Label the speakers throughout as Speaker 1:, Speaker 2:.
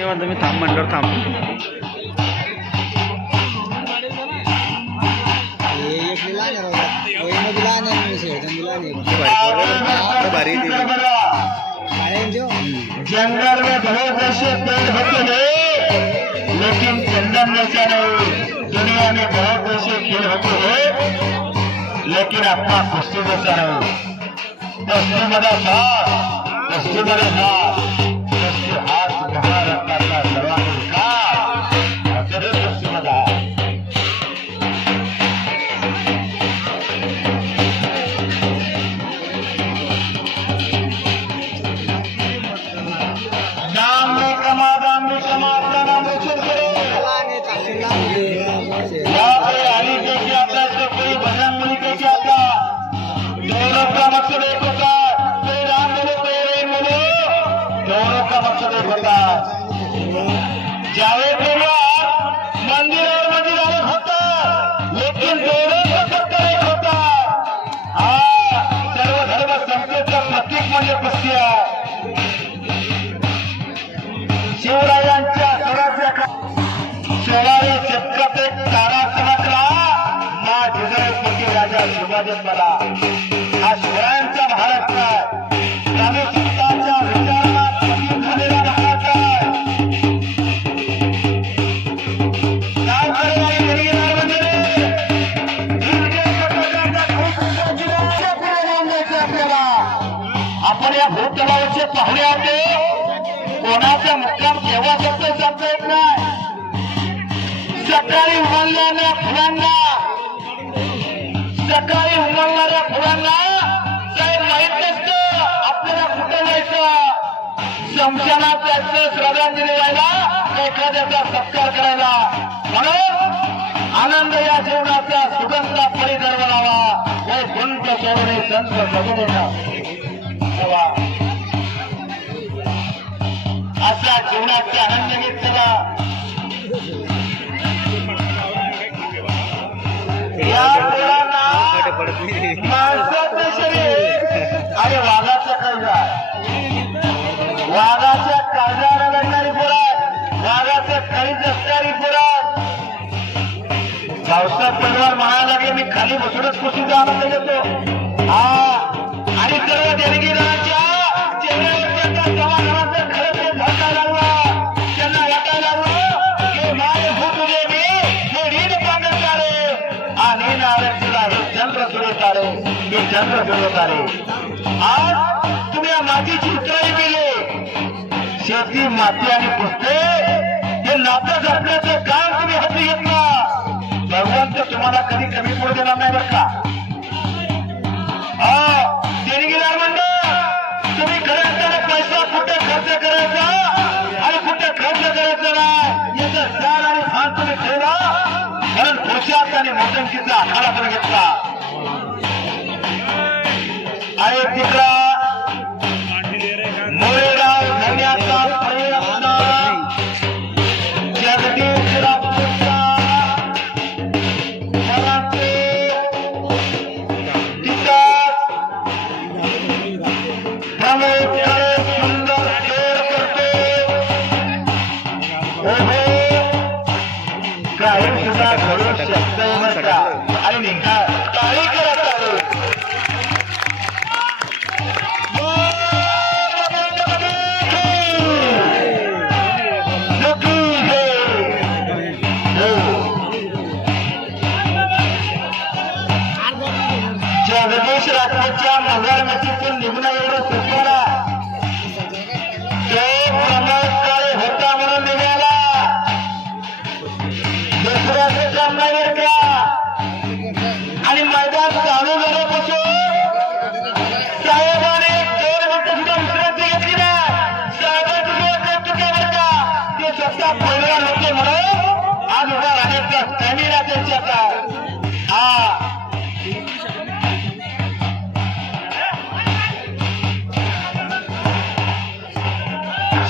Speaker 1: हे म्हणतो मी थांब म्हणल्यावर थांब. भारी ती
Speaker 2: जंगल में बहुत ऐसे पेड़ होते हैं लेकिन चंदन जैसा नहीं। दुनिया में बहुत ऐसे खेल होते हैं लेकिन अपना कुश्ती जैसा नहीं। कुश्ती कुश्ती सोळाव्या शतकात तारा चमकला ना जिजाऊपती राजा शिवाजी मला हा शिवरायांचा भारत आहे झालेला काय? करायला आपल्याला आपण या भूतलावरचे पाहुणे आहोत. कोणाचा मुक्काम केव्हा करतो सांगता येत नाही. सकाळी उमलणाऱ्या फुलांना सकाळी उमलणाऱ्या फुलांना काही माहीत नसतं. आपल्याला कुठं जायचं? शमशानात जायचं श्रद्धांजली व्हायला एखाद्याचा सत्कार करायला. म्हणून आनंद या जीवनाचा सुगंधा परिदर्व लावा. हे गुंत सोडणे संत सगुण असा जीवनाचा आनंद घेतला आणि वाघाच्या लढणारी वाघाचं काळीच असणारी पावसात म्हणायला लागले मी खाली बसूनच कुशीचा आनंद घेतो हा आणि सर्व देणगीदारांच्या हे चंद्र सुरतारे आज तुम्ही या मातीची उतराई केली. शेती माती आणि पुस्तके हे नातं जपण्याचं काम तुम्ही हाती घेतला. भगवंत तुम्हाला कधी कमी पडू देणार नाही बरं का? हा देणगीदार मंडळ तुम्ही खऱ्या अर्थाने पैसा कुठे खर्च करायचा आणि कुठे खर्च करायचा नाही याचं ज्ञान आणि भान तुम्ही ठेवा. म्हणून पुरुषार्थ आणि मोटंकीचा आखाडा पण घेतला. आणि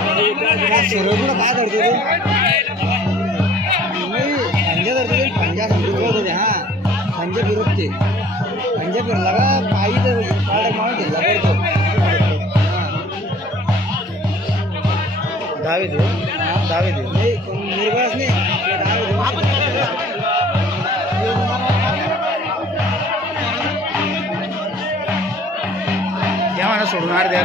Speaker 3: सूरजला काय धरतो ते पंजा धरतो ते पंजा हा पंजा फिरवते पंजा फिरला का पायी तर पाय मारून ढिल्ला पडतो
Speaker 1: दहावी दे दहावी दे
Speaker 3: नाही. नाही
Speaker 1: द्या म्हणा सोडणार द्या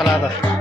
Speaker 2: 他
Speaker 1: 来的。